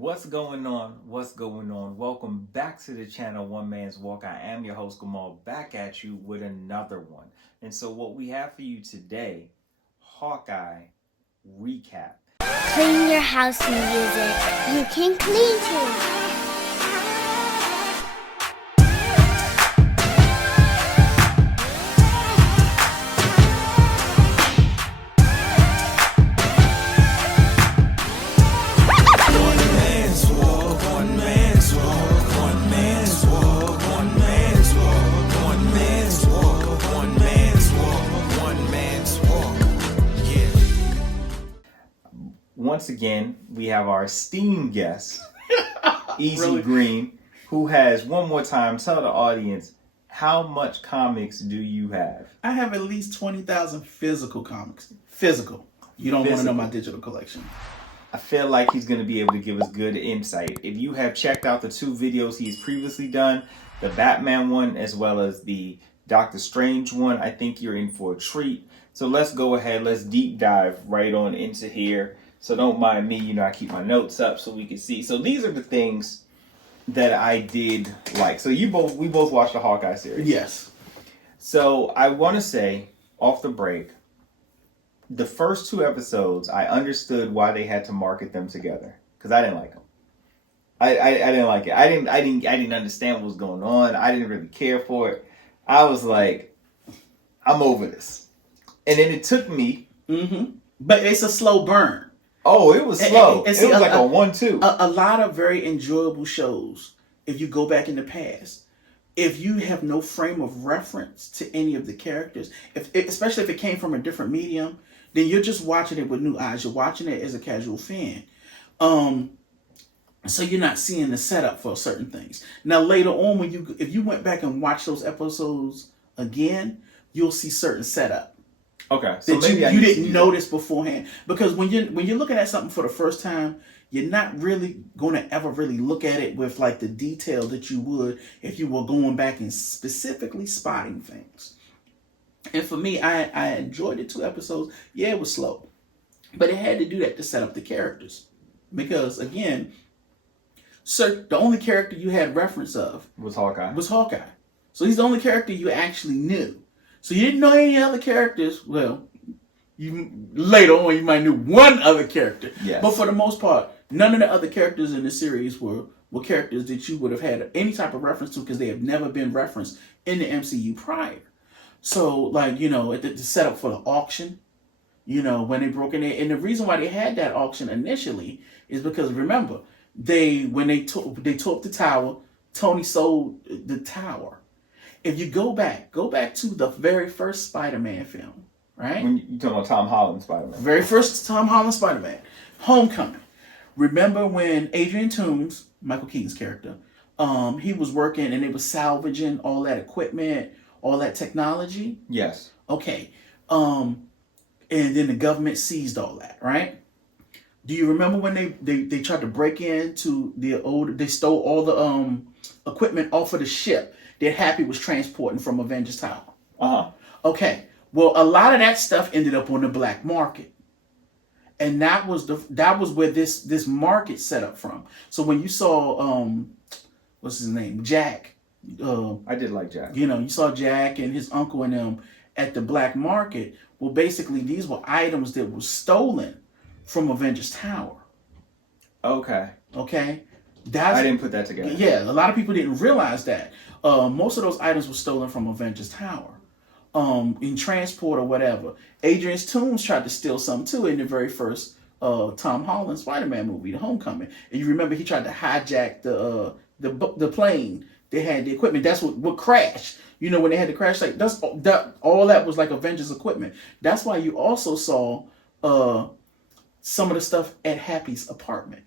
What's going on? What's going on? Welcome back to the channel One Man's Walk. I am your host Gamal, back at you with another one. And so what we have for you today, Hawkeye recap. Clean your house music. You can clean too. Once again, we have our esteemed guest, Easy Green, who has one more time tell the audience how much comics do you have? I have at least 20,000 physical comics. Physical. You don't want to know my digital collection. I feel like he's going to be able to give us good insight. If you have checked out the two videos he's previously done, the Batman one as well as the Doctor Strange one, I think you're in for a treat. So let's go ahead. Let's deep dive right on into here. So don't mind me, I keep my notes up so we can see. So these are the things that I did like. So we both watched the Hawkeye series. Yes. So I want to say, off the break, the first two episodes, I understood why they had to market them together. Because I didn't like them. I didn't like it. I didn't understand what was going on. I didn't really care for it. I was like, I'm over this. And then it took me. Mm-hmm. But it's a slow burn. Oh, it was slow. And see, it was like a 1-2. A lot of very enjoyable shows, if you go back in the past, if you have no frame of reference to any of the characters, especially if it came from a different medium, then you're just watching it with new eyes. You're watching it as a casual fan. So you're not seeing the setup for certain things. Now, later on, if you went back and watched those episodes again, you'll see certain setup. Okay, so that maybe you didn't notice beforehand, because when you're looking at something for the first time, you're not really going to ever really look at it with like the detail that you would if you were going back and specifically spotting things. And for me, I enjoyed the two episodes. Yeah, it was slow, but it had to do that to set up the characters, because again, the only character you had reference of was Hawkeye. So he's the only character you actually knew. So you didn't know any other characters. Well, later on you might knew one other character. Yes. But for the most part, none of the other characters in the series were characters that you would have had any type of reference to, because they have never been referenced in the MCU prior. So, like, the setup for the auction, when they broke in there. And the reason why they had that auction initially is because, remember, when they tore up the tower, Tony sold the tower. If you go back to the very first Spider-Man film, right? When you talking about Tom Holland Spider-Man. Very first Tom Holland Spider-Man, Homecoming. Remember when Adrian Toomes, Michael Keaton's character, he was working and they were salvaging all that equipment, all that technology? Yes. Okay. And then the government seized all that, right? Do you remember when they tried to break into they stole all the equipment off of the ship that Happy was transporting from Avengers Tower? Uh-huh. Okay. Well, a lot of that stuff ended up on the black market. And that was where this market set up from. So when you saw what's his name? Jack. I did like Jack. You saw Jack and his uncle and them at the black market. Well, basically these were items that were stolen from Avengers Tower. Okay. I didn't put that together. Yeah, a lot of people didn't realize that. Most of those items were stolen from Avengers Tower, in transport or whatever. Adrian Toomes tried to steal some too in the very first Tom Holland Spider-Man movie, The Homecoming. And you remember he tried to hijack the plane. They had the equipment. That's what crashed. When they had the crash, like all that was like Avengers equipment. That's why you also saw some of the stuff at Happy's apartment.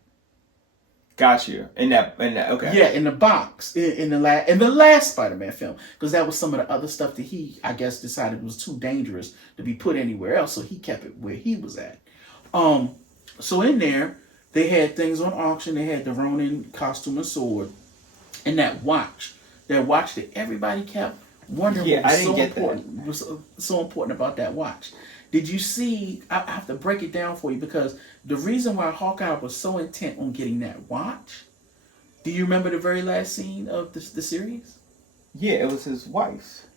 Got you. Okay. Yeah, in the box in the last Spider-Man film, because that was some of the other stuff that he, I guess, decided was too dangerous to be put anywhere else, so he kept it where he was at. So in there, they had things on auction. They had the Ronin costume and sword, and that watch that everybody kept wondering what was so important about that watch. Did you see? I have to break it down for you because the reason why Hawkeye was so intent on getting that watch. Do you remember the very last scene of the series? Yeah, it was his wife's.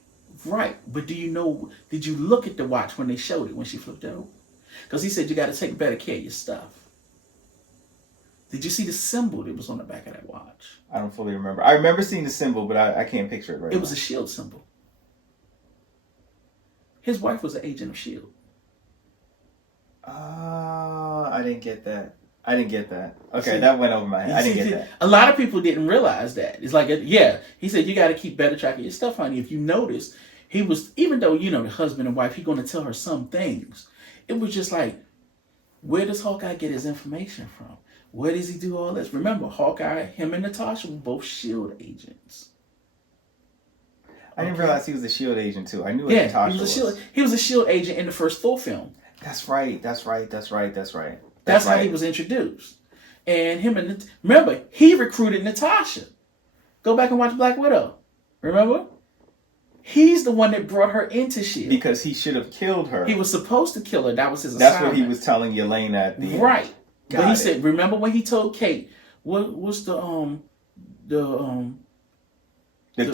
Right, but did you look at the watch when they showed it, when she flipped it over? Because he said you got to take better care of your stuff. Did you see the symbol that was on the back of that watch? I don't fully remember. I remember seeing the symbol, but I can't picture it right now. It was a SHIELD symbol. His wife was an agent of SHIELD. I didn't get that. Okay, see, that went over my head. I didn't get that. A lot of people didn't realize that. It's like, he said, you got to keep better track of your stuff, honey. If you notice, he was, even though, the husband and wife, he's going to tell her some things. It was just like, where does Hawkeye get his information from? Where does he do all this? Remember, Hawkeye, him and Natasha were both SHIELD agents. I didn't realize he was a SHIELD agent, too. I knew Natasha was. He was a SHIELD agent in the first Thor film. That's right. That's how he was introduced. And remember, he recruited Natasha. Go back and watch Black Widow. Remember? He's the one that brought her into SHIELD. Because he should have killed her. He was supposed to kill her. That was his assignment. That's what he was telling Yelena at the end. Right. But he said, remember when he told Kate, what's the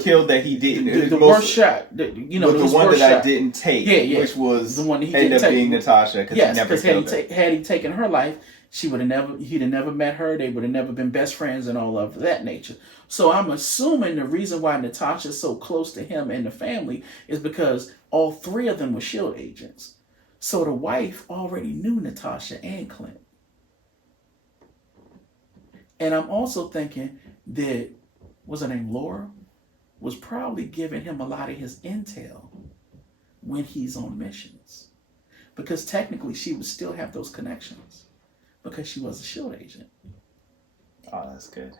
kill that he didn't, the worst shot, the one that I didn't take, which was the one that he ended up being Natasha, because he never killed her. Had he taken her life, he'd have never met her. They would have never been best friends and all of that nature. So I'm assuming the reason why Natasha's so close to him and the family is because all three of them were SHIELD agents. So the wife already knew Natasha and Clint. And I'm also thinking that, what's her name, Laura, was probably giving him a lot of his intel when he's on missions. Because technically she would still have those connections because she was a SHIELD agent. Oh, that's good.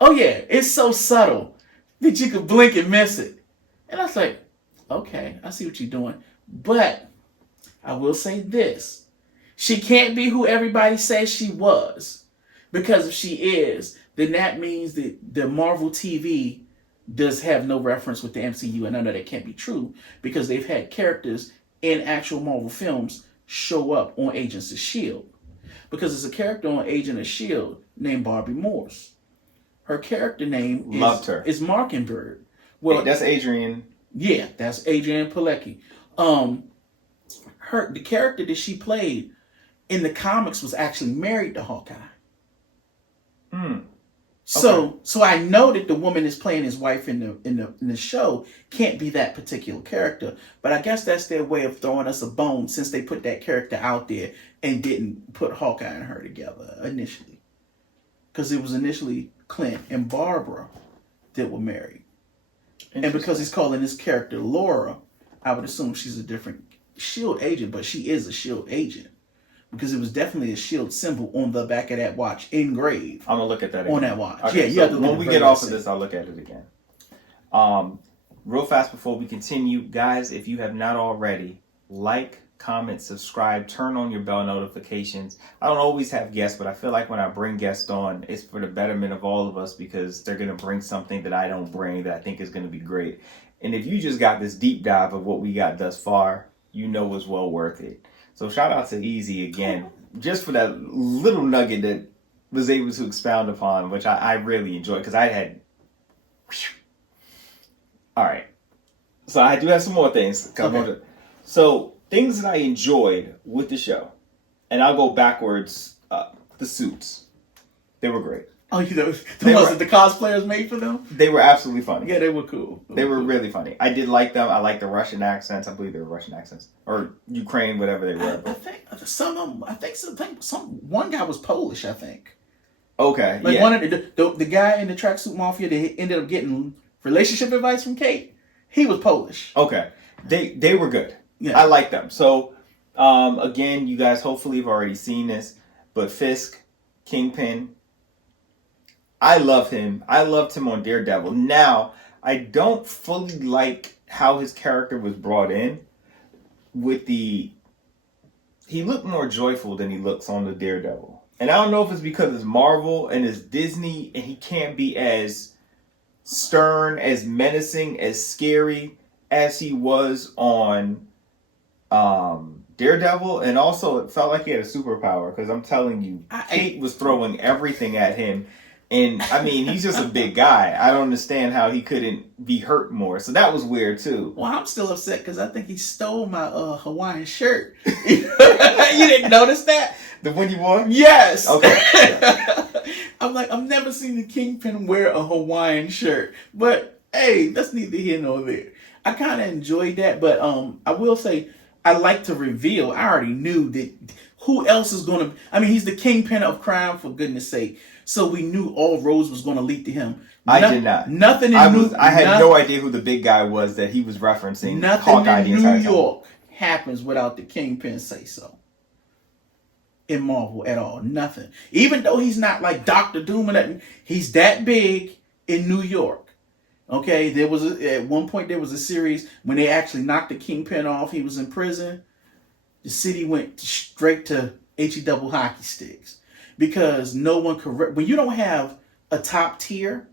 Oh yeah, it's so subtle that you could blink and miss it. And I was like, okay, I see what you're doing. But I will say this. She can't be who everybody says she was. Because if she is, then that means that the Marvel TV does have no reference with the MCU, and I know that can't be true because they've had characters in actual Marvel films show up on Agents of S.H.I.E.L.D. Because there's a character on Agent of S.H.I.E.L.D. named Barbie Morse. Her character name is Mockingbird. Well, hey, that's Adrian. Yeah, that's Adrian Pilecki. The character that she played in the comics was actually married to Hawkeye. So I know that the woman is playing his wife in the show can't be that particular character, but I guess that's their way of throwing us a bone since they put that character out there and didn't put Hawkeye and her together initially, because it was initially Clint and Barbara that were married, and because he's calling this character Laura, I would assume she's a different SHIELD agent, but she is a SHIELD agent. Because it was definitely a SHIELD symbol on the back of that watch engraved. I'm going to look at that again. On that watch. Okay, yeah, so when we get off of this, I'll look at it again. Real fast before we continue, guys, if you have not already, like, comment, subscribe, turn on your bell notifications. I don't always have guests, but I feel like when I bring guests on, it's for the betterment of all of us because they're going to bring something that I don't bring that I think is going to be great. And if you just got this deep dive of what we got thus far, you know it's well worth it. So shout out to Easy again, just for that little nugget that was able to expound upon, which I really enjoyed because I had. All right, so I do have some more things. Okay. So things that I enjoyed with the show, and I'll go backwards. The suits, they were great. Oh, the ones that the cosplayers made for them? They were absolutely funny. Yeah, they were cool. They were really funny. I did like them. I like the Russian accents. I believe they were Russian accents. Or Ukraine, whatever they were. I think some of them, one guy was Polish, I think. Okay, like one of the guy in the Tracksuit Mafia that ended up getting relationship advice from Kate, he was Polish. Okay. They were good. Yeah. I like them. So, again, you guys hopefully have already seen this, but Fisk, Kingpin, I love him. I loved him on Daredevil. Now, I don't fully like how his character was brought in with he looked more joyful than he looks on the Daredevil. And I don't know if it's because it's Marvel and it's Disney and he can't be as stern, as menacing, as scary as he was on Daredevil, and also it felt like he had a superpower, because I'm telling you, Kate was throwing everything at him. And I mean, he's just a big guy. I don't understand how he couldn't be hurt more. So that was weird too. Well, I'm still upset because I think he stole my Hawaiian shirt. You didn't notice that? The one you wore? Yes. Okay. I'm like, I've never seen the Kingpin wear a Hawaiian shirt. But hey, that's neither here nor there. I kind of enjoyed that, but I will say I like to reveal. I already knew that who else is going to. I mean, he's the Kingpin of crime, for goodness sake. So we knew all roads was going to lead to him. I did not. Nothing in I had no idea who the big guy was that he was referencing. Nothing Hawkeye in New York happens without the Kingpin say so. In Marvel at all, nothing. Even though he's not like Doctor Doom and nothing, he's that big in New York. Okay, at one point there was a series when they actually knocked the Kingpin off. He was in prison. The city went straight to HE double hockey sticks. Because no one could. When you don't have a top tier,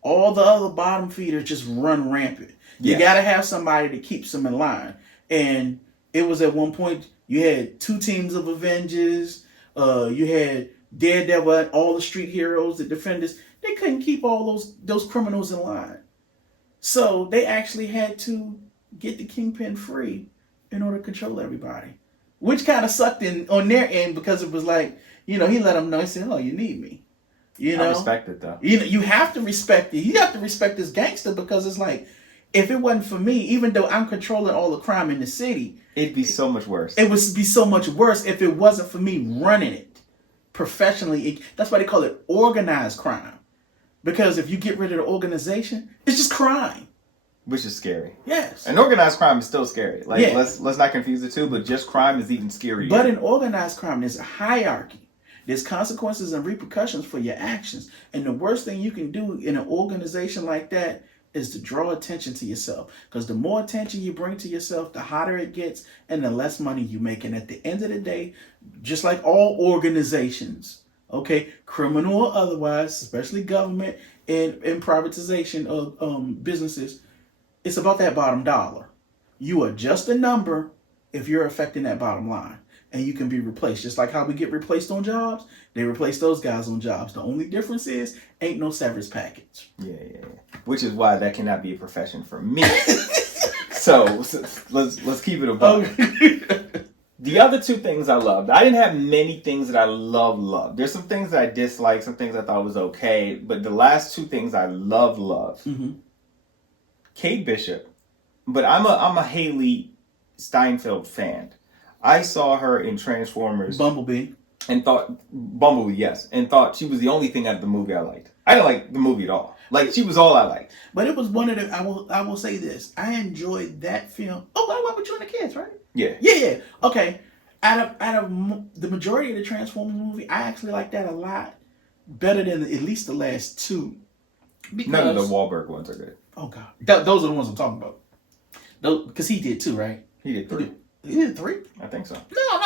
all the other bottom feeders just run rampant. You got to have somebody that keeps them in line. And it was at one point you had 2 teams of Avengers. You had Daredevil, all the street heroes, the Defenders. They couldn't keep all those criminals in line. So they actually had to get the Kingpin free in order to control everybody. Which kind of sucked in on their end, because it was like, he let them know. He said, "Oh, you need me." I respect it though. You have to respect it. You have to respect this gangster, because it's like, if it wasn't for me, even though I'm controlling all the crime in the city, it'd be so much worse. It would be so much worse if it wasn't for me running it professionally. That's why they call it organized crime, because if you get rid of the organization, it's just crime. Which is scary. Yes. And organized crime is still scary. Let's not confuse the two, but just crime is even scarier. But in organized crime, there's a hierarchy. There's consequences and repercussions for your actions. And the worst thing you can do in an organization like that is to draw attention to yourself. Because the more attention you bring to yourself, the hotter it gets and the less money you make. And at the end of the day, just like all organizations, okay, criminal or otherwise, especially government and privatization of businesses, it's about that bottom dollar. You are just a number if you're affecting that bottom line. And you can be replaced. Just like how we get replaced on jobs, they replace those guys on jobs. The only difference is, ain't no severance package. Yeah. Which is why that cannot be a profession for me. so let's keep it above. The other 2 things I loved. I didn't have many things that I loved. There's some things that I disliked, some things I thought was okay. But the last 2 things I loved. Mm-hmm. Kate Bishop. But I'm a Haley Steinfeld fan. I saw her in Transformers. Bumblebee, yes. And thought she was the only thing out of the movie I liked. I didn't like the movie at all. Like, she was all I liked. But it was one of the, I will say this. I enjoyed that film. Oh, I went with you and the kids, right? Yeah. Okay. Out of the majority of the Transformers movie, I actually like that a lot. Better than at least the last 2. Because none of the Wahlberg ones are good. Oh, God. Those are the ones I'm talking about. Because he did 2, right? He did 3. He did 3? I think so.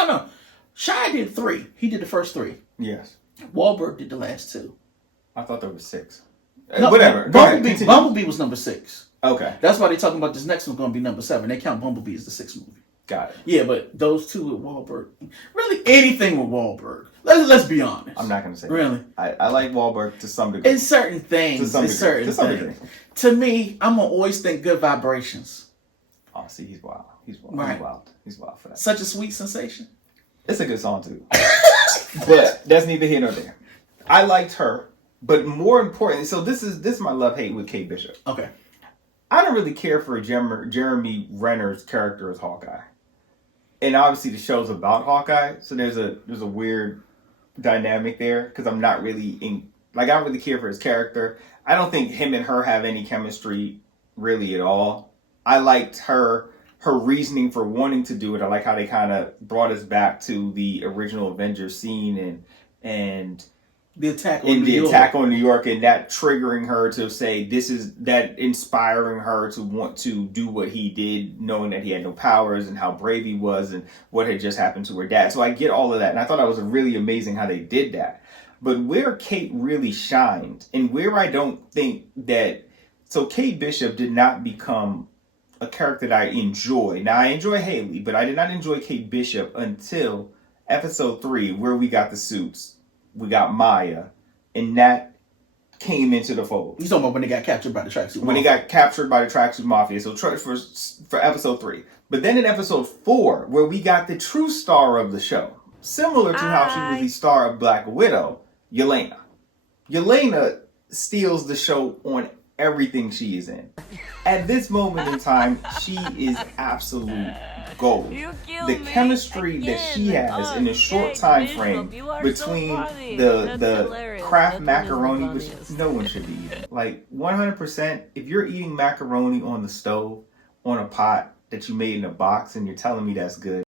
No. Shia did 3. He did the first 3. Yes. Wahlberg did the last 2. I thought there was 6. No, whatever. Bumblebee was number 6. Okay. That's why they're talking about this next one's going to be number 7. They count Bumblebee as the 6th movie. Got it. Yeah, but those 2 with Wahlberg. Really, anything with Wahlberg. Let's be honest. I'm not going to say really. That. I like Wahlberg to some degree. In certain things. To some degree. To me, I'm going to always think Good Vibrations. Oh, see, he's wild. Right. He's wild for that. Such a Sweet Sensation. It's a good song, too. But that's neither here nor there. I liked her, but more importantly, so this is my love-hate with Kate Bishop. Okay. I don't really care for Jeremy Renner's character as Hawkeye. And obviously the show's about Hawkeye, so there's a weird dynamic there, because I'm not really I don't really care for his character. I don't think him and her have any chemistry really at all. I liked her reasoning for wanting to do it. I like how they kind of brought us back to the original Avengers scene and the attack on New York, and that triggering her to say that inspiring her to want to do what he did, knowing that he had no powers and how brave he was and what had just happened to her dad. So I get all of that, and I thought that was really amazing how they did that. But where Kate really shined, and where I don't think that, so Kate Bishop did not become a character that I enjoy. Now, I enjoy Haley, but I did not enjoy Kate Bishop until episode 3, where we got the suits. We got Maya, and that came into the fold. You talking about when they got captured by the tracksuit mafia? When they got captured by the tracksuit mafia. So for episode 3. But then in episode 4, where we got the true star of the show, similar to how she was the star of Black Widow, Yelena. Yelena steals the show on everything she is in. At this moment in time, she is absolute gold. The chemistry that she has in a short time frame between the Kraft macaroni, which no one should be eating. Like 100%, if you're eating macaroni on the stove, on a pot that you made in a box, and you're telling me that's good,